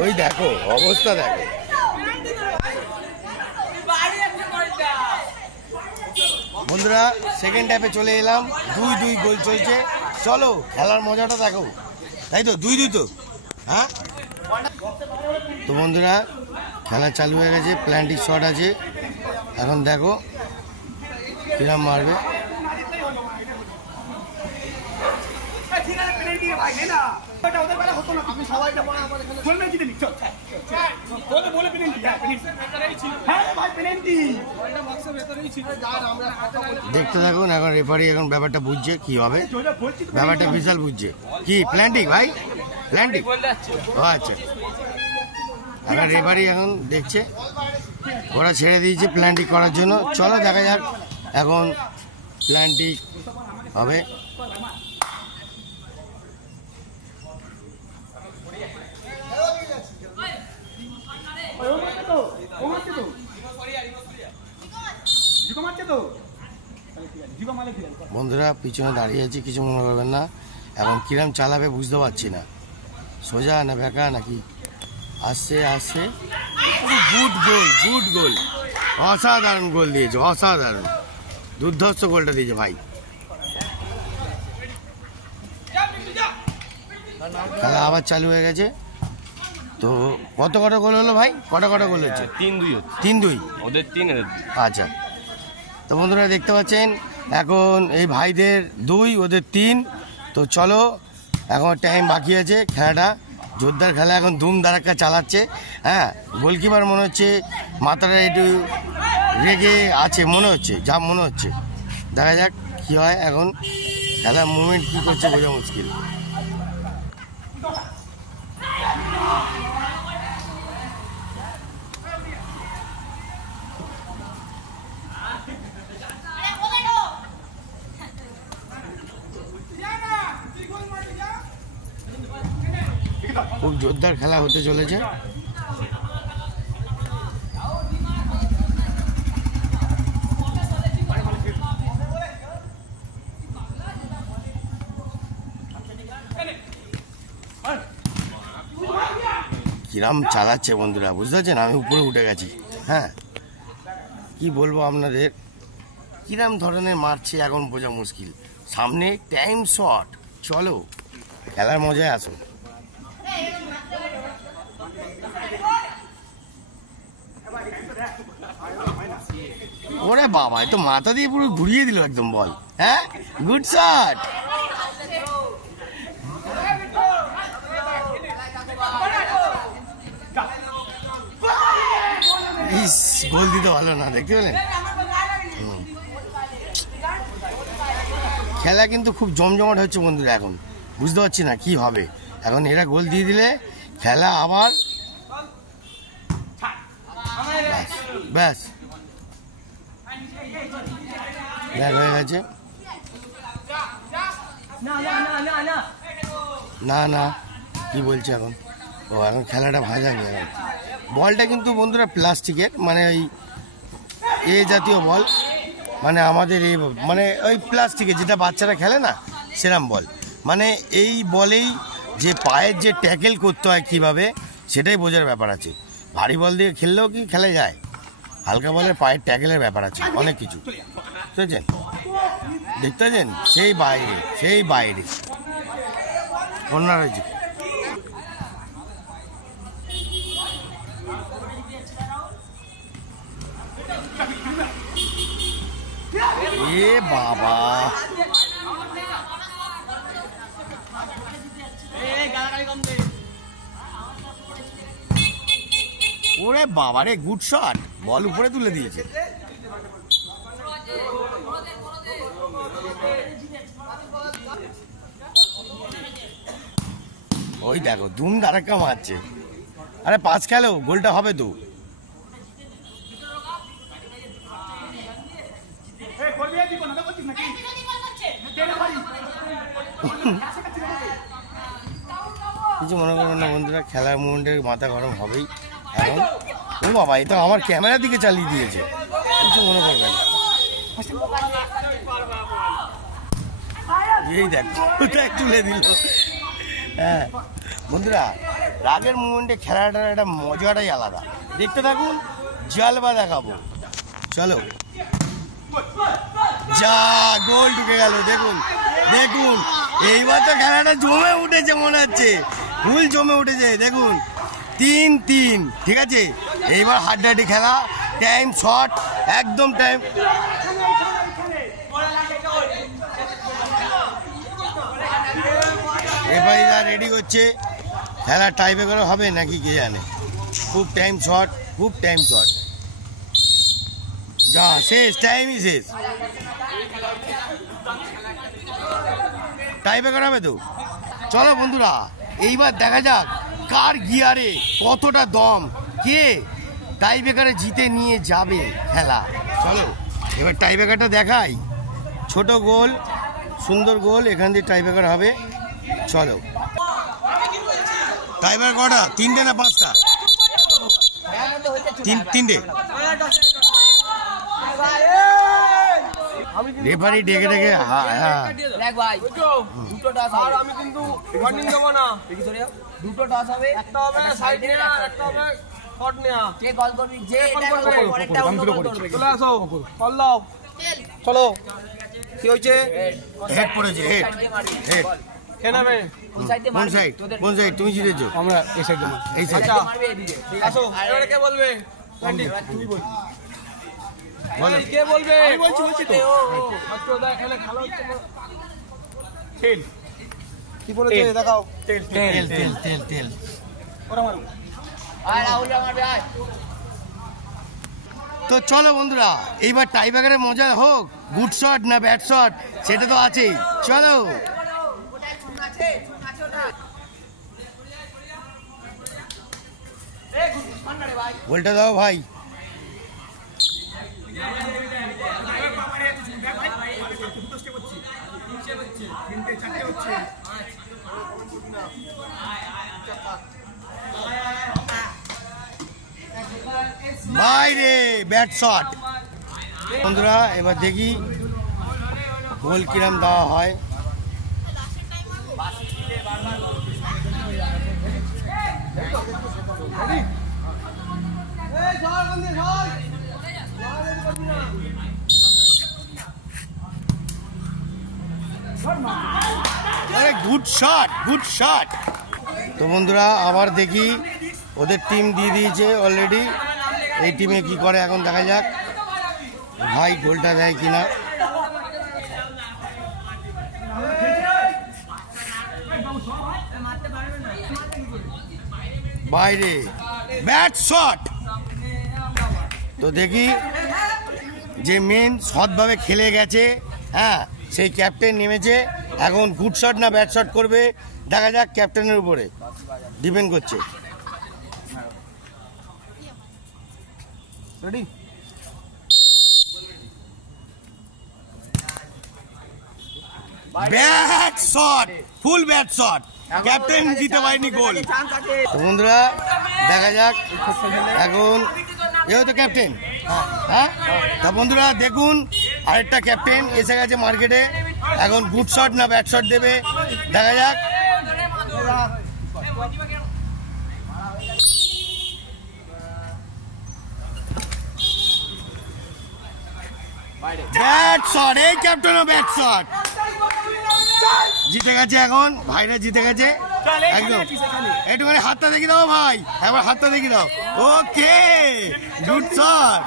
ওই দেখো অবস্থা দেখো। বন্ধুরা সেকেন্ড হাফে চলে এলাম, 2-2 গোল চলছে। চলো খেলার মজাটা দেখো, তাই তো 2-2 তো। হ্যাঁ তো বন্ধুরা খেলা চালু হয়ে গেছে, প্ল্যান্টিক শট আছে, এখন দেখো কিরম মারবে। দেখতে থাকুন, এখন রেফারি এখন ব্যাপারটা বুঝছে কি হবে, ব্যাপারটা বিশাল বুঝছে। কি প্ল্যান্টিক ভাই, প্ল্যান্টিক? ও আচ্ছা, এখন রেফারি এখন দেখছে, ওরা ছেড়ে দিয়েছে প্ল্যান্টিক করার জন্য। চলো দেখা যাক এখন প্ল্যান্টিক হবে। বন্ধুরা পিছনে দাঁড়িয়ে আছে, কিছু মনে করবেন না। এখন কিরম চালাবে বুঝতে পারছি না, সোজা না বেঁকা নাকি। আসছে আসছে, গুড গোল, গুড গোল, অসাধারণ গোল দিয়েছে, অসাধারণ দুর্ধর্ষ গোলটা দিয়েছে ভাই। খেলা আবার চালু হয়ে গেছে। তো কত কটা গোল হলো ভাই, কটা গোল হচ্ছে? 3-2 ওদের 3 এদের 2। আচ্ছা, তো বন্ধুরা দেখতে পাচ্ছেন এখন এই ভাইদের 2 ওদের 3। তো চলো এখন টাইম বাকি আছে, খেলাটা জোরদার খেলা, এখন ধুম ধারাক্কা চালাচ্ছে। হ্যাঁ গোলকিপার মনে হচ্ছে মাথাটা একটু রেগে আছে মনে হচ্ছে, যা মনে হচ্ছে। দেখা যাক কি হয়, এখন খেলার মুভমেন্ট কী করছে বোঝা মুশকিল। খুব জোরদার খেলা হতে চলেছে। কিরাম চালাচ্ছে বন্ধুরা, বুঝতে পারছেন? আমি উপরে উঠে গেছি। হ্যাঁ কি বলবো আপনাদের, কিরাম ধরনের মারছে এখন বোঝা মুশকিল। সামনে টাইম শট, চলো খেলার মজায় আসো। ওরে বাবা, এ তো মাথা দিয়ে পুরো ঘুরিয়ে দিল একদম বল। হ্যাঁ গুড শট। ইস গোল দিতে ভালো না, দেখতে পেলেন? খেলা কিন্তু খুব জমজমাট হচ্ছে বন্ধুরা, এখন বুঝতে পারছি না কি হবে। এখন এরা গোল দিয়ে দিলে খেলা আবার ব্যাস ব্যাস হয়ে গেছে। না না কি বলছে এখন? ও এখন খেলাটা ভাঙানি। এখন বলটা কিন্তু বন্ধুরা প্লাস্টিকের, মানে ওই এ জাতীয় বল, মানে আমাদের এই মানে ওই প্লাস্টিকের যেটা বাচ্চারা খেলে না সেরম বল। মানে এই বলেই যে পায়ের যে ট্যাকেল করতে হয় কীভাবে, সেটাই বোঝার ব্যাপার আছে। ভারী বল দিয়ে খেললেও কি খেলা যায়, হালকা বলের পায়ের ট্যাকেলের ব্যাপার আছে অনেক কিছু, বুঝেছেন? দেখতে পাচ্ছেন সেই বাইরে, সেই বাইরে কর্নার হয়েছে। এ বাবা, ওরে বাবা রে, গুড শট, বল উপরে তুলে দিয়েছে। ওই দেখো ধুম ধারাক্কা মারছে। আরে পাস খেলো, গোলটা হবে তো। কিছু মনে করবেন না বন্ধুরা, খেলার মুভমেন্টের মাথা গরম হবেই এখন। ও বাবা, এটা আমার ক্যামেরার দিকে চালিয়ে দিয়েছে, কিছু মনে করবেন না। এই দেখ তুলে দিল। হ্যাঁ বন্ধুরা রাগের মুভমেন্টে খেলাটার একটা মজাটাই আলাদা। দেখতে থাকুন, জালবা দেখাবো। চলো, যা গোল ঢুকে গেল। দেখুন দেখুন, এইবার তো খেলাটা জমে উঠেছে, মনে হচ্ছে ফুল জমে উঠেছে। দেখুন 3-3, ঠিক আছে। এইবার হাড্ডাহাড্ডি খেলা, টাইম শর্ট, একদম টাইম। এবার রেডি করছে, খেলা টাই ব্রেকার হবে নাকি কে জানে। খুব টাইম শর্ট, খুব টাইম শর্ট। যা শেষ, টাইমই শেষ। টাই ব্রেকার হবে তো। চলো বন্ধুরা, এইবার দেখা যাক কার গিয়ারে কতটা দম, কে টাই ব্রেকারে জিতে নিয়ে যাবে খেলা। চলো এবার টাই ব্রেকারটা দেখাই। ছোট গোল, সুন্দর গোল, এখান দিয়ে টাই ব্রেকার হবে। চলো, টাই ব্রেকার কটা? 3টে না 5টা? 3টে। রেফারি ডেকে ডেকে আমি কিন্তু ওয়ার্নিং দেবো না। দুটো টস হবে, একটা হবে সাইড নেয়া, একটা হবে শট নেয়া। কে কল করবি? যে এটা করবে পরেরটা অন্য কল করবে। চলে আসো, কল দাও। চলো, কি হইছে? হেড পড়েছে, হেড হেড। কে নামে? কোন সাইড? কোন সাইড? তুমি জিতেছো। আমরা এই সাইডে। এই সাইড। আচ্ছা আসো, এবারে কে বলবে? তুই বল। বল, কে বলবে? আমি বলছি তো। আচ্ছা দা, এখানে খেলা হচ্ছে। খেল কি বলেছে দেখাও। তেল তেল তেল তেল তেল। ওরা মারো। আয় রাহুল মারবে, আয়। তো চলো বন্ধুরা, এইবার টাই ব্রেকারে মজা হোক। গুড শট না ব্যাড শট সেটা তো আছেই। চলো, গোলটা দাও ভাই। বাইরে ব্যাট শট। বন্ধুরা এবার দেখি গোল কিরম দেওয়া হয়। Good shot, good shot. তো বন্ধুরা আবার দেখি, ওদের টিম দিয়ে দিয়েছে অলরেডি। এই টিমে কি করে এখন দেখা যাক, ভাই গোলটা দেয় কিনা। বাইরে ব্যাট শট। তো দেখি যে মেন সৎভাবে খেলে গেছে, হ্যাঁ, সেই ক্যাপ্টেন নেমেছে। এখন গুড শট না ব্যাট শট করবে দেখা যাক, ক্যাপ্টেনের উপরে ডিপেন্ড করছে। রেডি? ব্যাট শট, ফুল ব্যাট শট। ক্যাপ্টেন দিতে পারেনি গোল। বন্ধুরা দেখা যাক, এখন যেহেতু ক্যাপ্টেন, হ্যাঁ, তা বন্ধুরা দেখুন আরেকটা ক্যাপ্টেন এসে গেছে মার্কেটে। এখন গুড শট না ব্যাট শট দেবে দেখা যাক। ব্যাট শট, এই ক্যাপ্টেনও ব্যাট শট। জিতে গেছে এখন, ভাইরা জিতে গেছে একদম। একটুখানি হাতটা দেখি দাও ভাই, একবার হাতটা দেখি দাও। ওকে, গুড শট।